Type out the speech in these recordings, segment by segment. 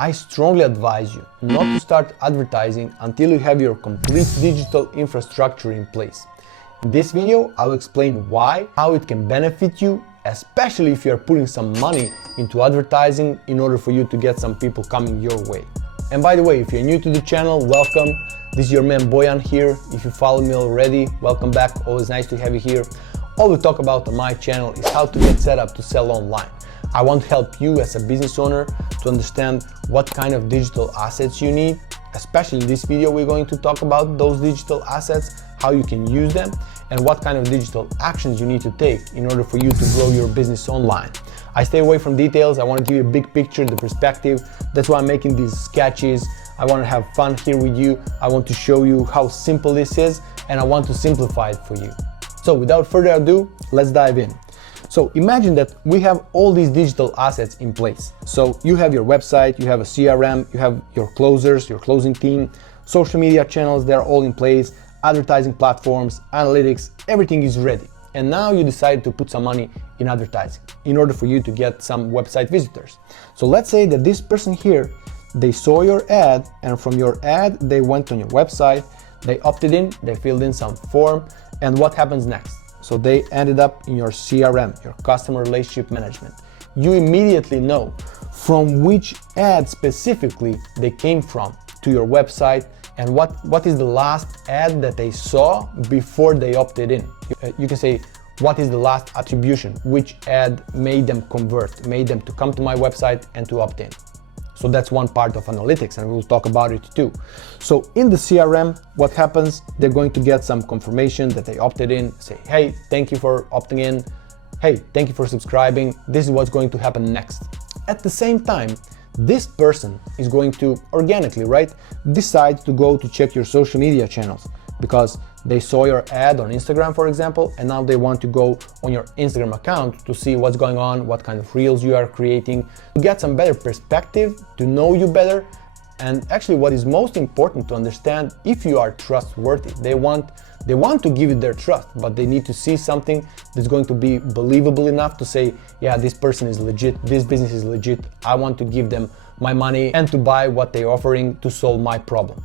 I strongly advise you not to start advertising until you have your complete digital infrastructure in place. In this video, I'll explain why, how it can benefit you, especially if you are putting some money into advertising in order for you to get some people coming your way. And by the way, if you're new to the channel, welcome. This is your man Bojan here. If you follow me already, welcome back. Always nice to have you here. All we talk about on my channel is how to get set up to sell online. I want to help you as a business owner to understand what kind of digital assets you need. Especially in this video, we're going to talk about those digital assets, how you can use them, and what kind of digital actions you need to take in order for you to grow your business online. I stay away from details. I want to give you a big picture, the perspective. That's why I'm making these sketches. I want to have fun here with you. I want to show you how simple this is, and I want to simplify it for you. So without further ado, let's dive in. So imagine that we have all these digital assets in place. So you have your website, you have a CRM, you have your closers, your closing team, social media channels, they're all in place, advertising platforms, analytics, everything is ready. And now you decide to put some money in advertising in order for you to get some website visitors. So let's say that this person here, they saw your ad, and from your ad, they went on your website, they opted in, they filled in some form, and what happens next? So they ended up in your CRM, your customer relationship management. You immediately know from which ad specifically they came from to your website and what is the last ad that they saw before they opted in. You can say, what is the last attribution? Which ad made them convert, made them to come to my website and to opt in? So that's one part of analytics, and we'll talk about it too. So in the CRM, what happens? They're going to get some confirmation that they opted in, say, hey, thank you for opting in. Hey, thank you for subscribing. This is what's going to happen next. At the same time, this person is going to organically, right, decide to go to check your social media channels because they saw your ad on Instagram, for example, and now they want to go on your Instagram account to see what's going on, what kind of reels you are creating, to get some better perspective, to know you better, and actually what is most important to understand if you are trustworthy. They want to give you their trust, but they need to see something that's going to be believable enough to say, yeah, this person is legit, this business is legit, I want to give them my money and to buy what they're offering to solve my problem.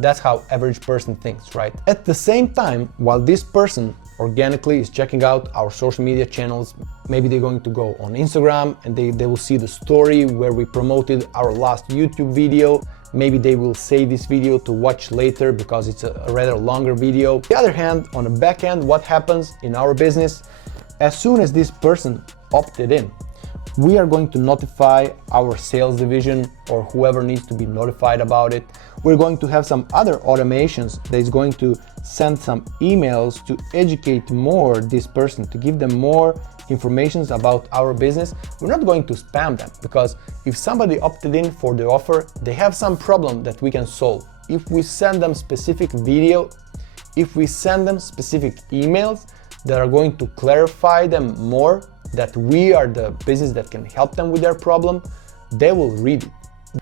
That's how average person thinks, right? At the same time, while this person organically is checking out our social media channels, maybe they're going to go on Instagram and they will see the story where we promoted our last YouTube video. Maybe they will save this video to watch later because it's a rather longer video. On the other hand, on the back end, what happens in our business? As soon as this person opted in, we are going to notify our sales division or whoever needs to be notified about it. We're going to have some other automations that is going to send some emails to educate more this person, to give them more information about our business. We're not going to spam them because if somebody opted in for the offer, they have some problem that we can solve. If we send them specific video, if we send them specific emails that are going to clarify them more, that we are the business that can help them with their problem, they will read it.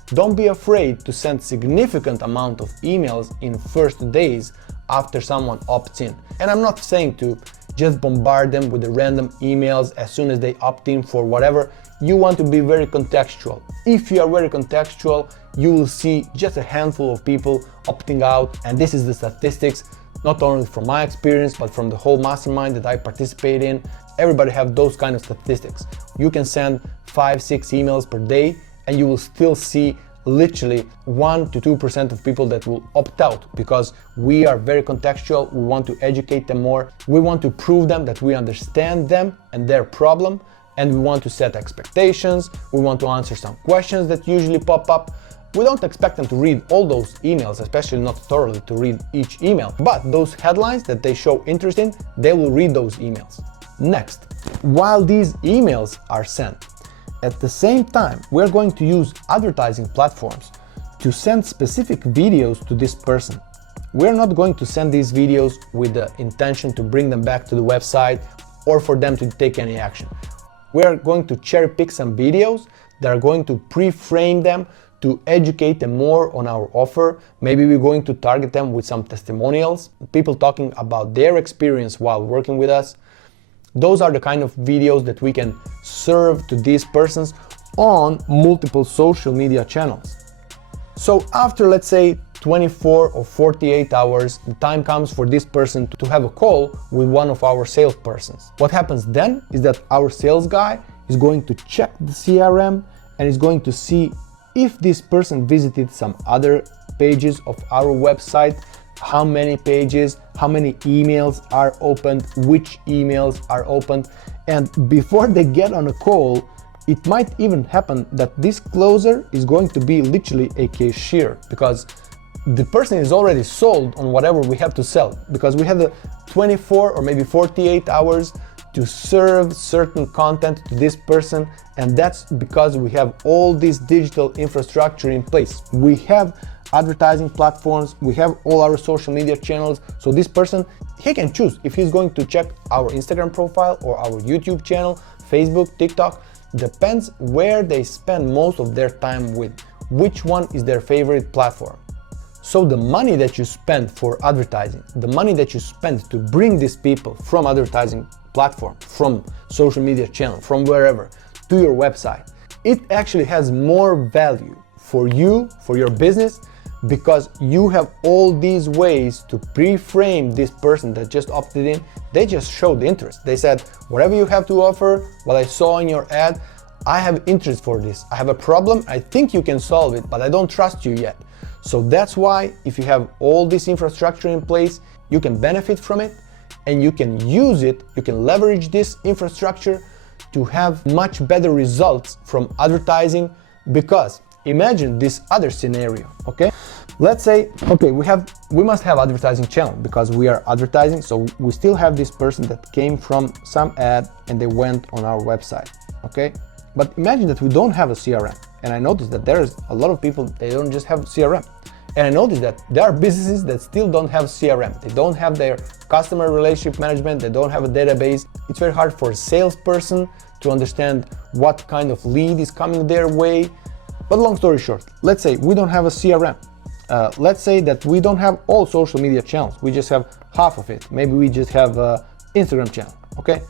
Don't be afraid to send significant amount of emails in first days after someone opts in. And I'm not saying to just bombard them with the random emails as soon as they opt in for whatever. You want to be very contextual. If you are very contextual, you will see just a handful of people opting out, and this is the statistics, not only from my experience, but from the whole mastermind that I participate in. Everybody have those kind of statistics. You can send 5-6 emails per day and you will still see literally 1 to 2% of people that will opt out because we are very contextual. We want to educate them more. We want to prove them that we understand them and their problem, and we want to set expectations. We want to answer some questions that usually pop up. We don't expect them to read all those emails, especially not thoroughly to read each email, but those headlines that they show interest in, they will read those emails. Next, while these emails are sent, at the same time, we're going to use advertising platforms to send specific videos to this person. We're not going to send these videos with the intention to bring them back to the website or for them to take any action. We're going to cherry pick some videos that are going to pre-frame them to educate them more on our offer. Maybe we're going to target them with some testimonials, people talking about their experience while working with us. Those are the kind of videos that we can serve to these persons on multiple social media channels. So after, let's say, 24 or 48 hours, the time comes for this person to have a call with one of our salespersons. What happens then is that our sales guy is going to check the CRM and is going to see if this person visited some other pages of our website, how many pages, how many emails are opened, which emails are opened. And before they get on a call, it might even happen that this closer is going to be literally a cashier, because the person is already sold on whatever we have to sell, because we have the 24 or maybe 48 hours to serve certain content to this person, and that's because we have all this digital infrastructure in place. We have advertising platforms, we have all our social media channels, so this person, he can choose if he's going to check our Instagram profile or our YouTube channel, Facebook, TikTok. Depends where they spend most of their time with, which one is their favorite platform. So the money that you spend for advertising, the money that you spend to bring these people from advertising platform, from social media channel, from wherever, to your website, it actually has more value for you, for your business, because you have all these ways to pre-frame this person that just opted in. They just showed interest. They said, whatever you have to offer, what I saw in your ad, I have interest for this. I have a problem, I think you can solve it, but I don't trust you yet. So that's why if you have all this infrastructure in place, you can benefit from it and you can use it, you can leverage this infrastructure to have much better results from advertising. Because imagine this other scenario, okay? Let's say, okay, we must have advertising channel because we are advertising, so we still have this person that came from some ad and they went on our website, okay? But imagine that we don't have a CRM, and I noticed that there's a lot of people, they don't just have CRM. And I noticed that there are businesses that still don't have CRM. They don't have their customer relationship management, they don't have a database. It's very hard for a salesperson to understand what kind of lead is coming their way. But long story short, let's say we don't have a CRM. Let's say that we don't have all social media channels. We just have half of it. Maybe we just have an Instagram channel, okay?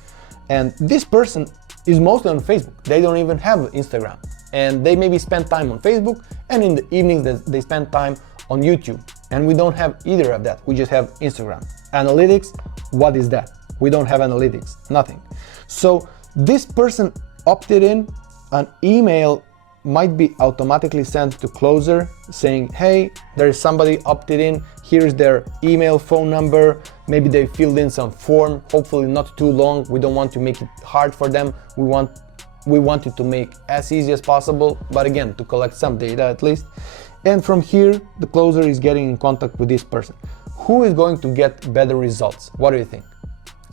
And this person is mostly on Facebook. They don't even have Instagram. And they maybe spend time on Facebook, and in the evening they spend time on YouTube. And we don't have either of that. We just have Instagram. Analytics, what is that? We don't have analytics, nothing. So this person opted in, an email might be automatically sent to closer saying, hey, there is somebody opted in, here's their email, phone number, maybe they filled in some form, hopefully not too long. We don't want to make it hard for them. We want it to make as easy as possible, but again, to collect some data at least. And from here, the closer is getting in contact with this person. Who is going to get better results? What do you think?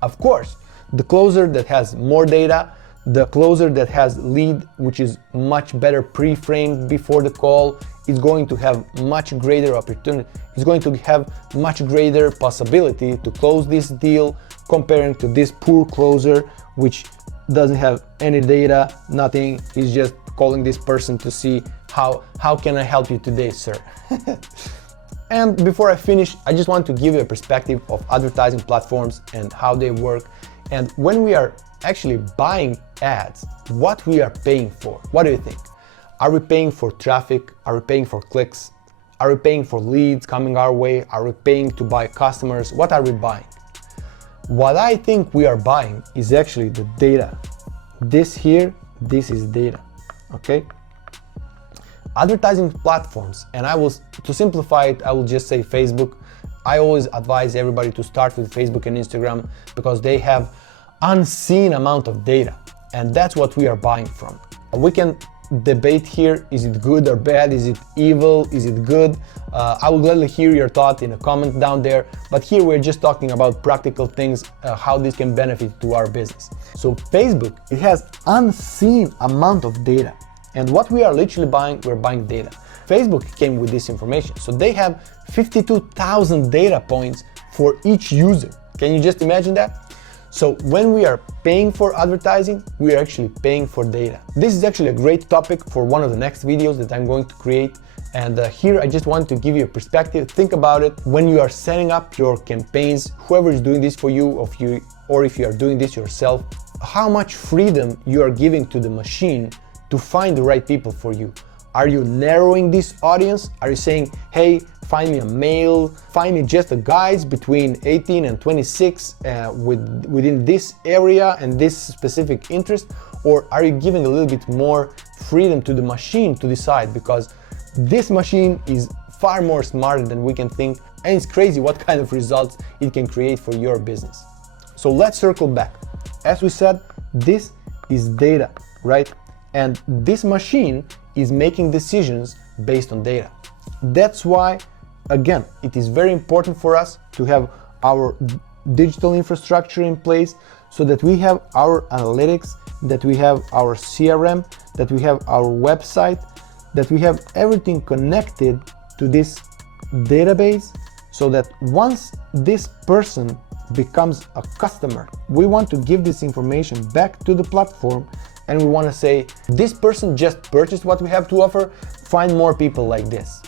Of course, the closer that has more data, the closer that has lead, which is much better pre-framed before the call, is going to have much greater opportunity. It's going to have much greater possibility to close this deal comparing to this poor closer, which doesn't have any data, nothing. He's just calling this person to see how can I help you today, sir? And before I finish, I just want to give you a perspective of advertising platforms and how they work. And when we are actually buying ads, what we are paying for. What do you think? Are we paying for traffic? Are we paying for clicks? Are we paying for leads coming our way? Are we paying to buy customers? What are we buying? What I think we are buying is actually the data. This here, this is data, okay? Advertising platforms, and to simplify it, I will just say Facebook. I always advise everybody to start with Facebook and Instagram because they have unseen amount of data, and that's what we are buying from. We can debate here, is it good or bad, is it evil, is it good? I will gladly hear your thought in a comment down there, but here we're just talking about practical things, how this can benefit to our business. So Facebook, it has unseen amount of data, and what we are literally buying, we're buying data. Facebook came with this information, so they have 52,000 data points for each user. Can you just imagine that? So when we are paying for advertising, we are actually paying for data. This is actually a great topic for one of the next videos that I'm going to create. And here I just want to give you a perspective. Think about it when you are setting up your campaigns, whoever is doing this for you, or if you are doing this yourself, how much freedom you are giving to the machine to find the right people for you? Are you narrowing this audience? Are you saying, hey, find me a male, find me just the guys between 18 and 26 within this area and this specific interest? Or are you giving a little bit more freedom to the machine to decide? Because this machine is far more smarter than we can think, and it's crazy what kind of results it can create for your business. So let's circle back. As we said, this is data, right? And this machine is making decisions based on data. That's why, again, it is very important for us to have our digital infrastructure in place so that we have our analytics, that we have our CRM, that we have our website, that we have everything connected to this database, so that once this person becomes a customer, we want to give this information back to the platform, and we want to say, this person just purchased what we have to offer, find more people like this.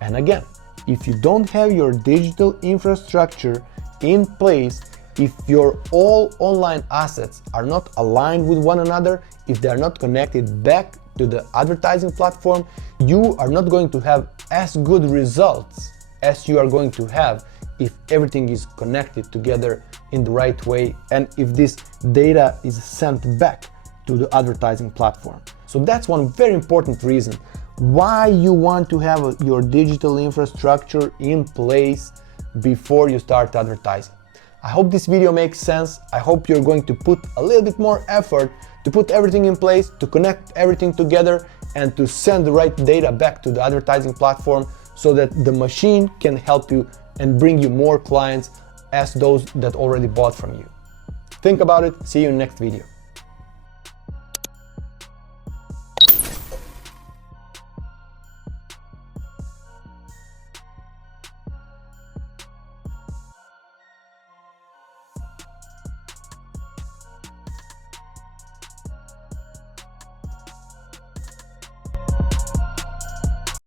And again, if you don't have your digital infrastructure in place, if your all online assets are not aligned with one another, if they are not connected back to the advertising platform, you are not going to have as good results as you are going to have if everything is connected together in the right way and if this data is sent back to the advertising platform. So that's one very important reason why you want to have your digital infrastructure in place before you start advertising. I hope this video makes sense. I hope you're going to put a little bit more effort to put everything in place, to connect everything together, and to send the right data back to the advertising platform so that the machine can help you and bring you more clients as those that already bought from you. Think about it. See you in the next video.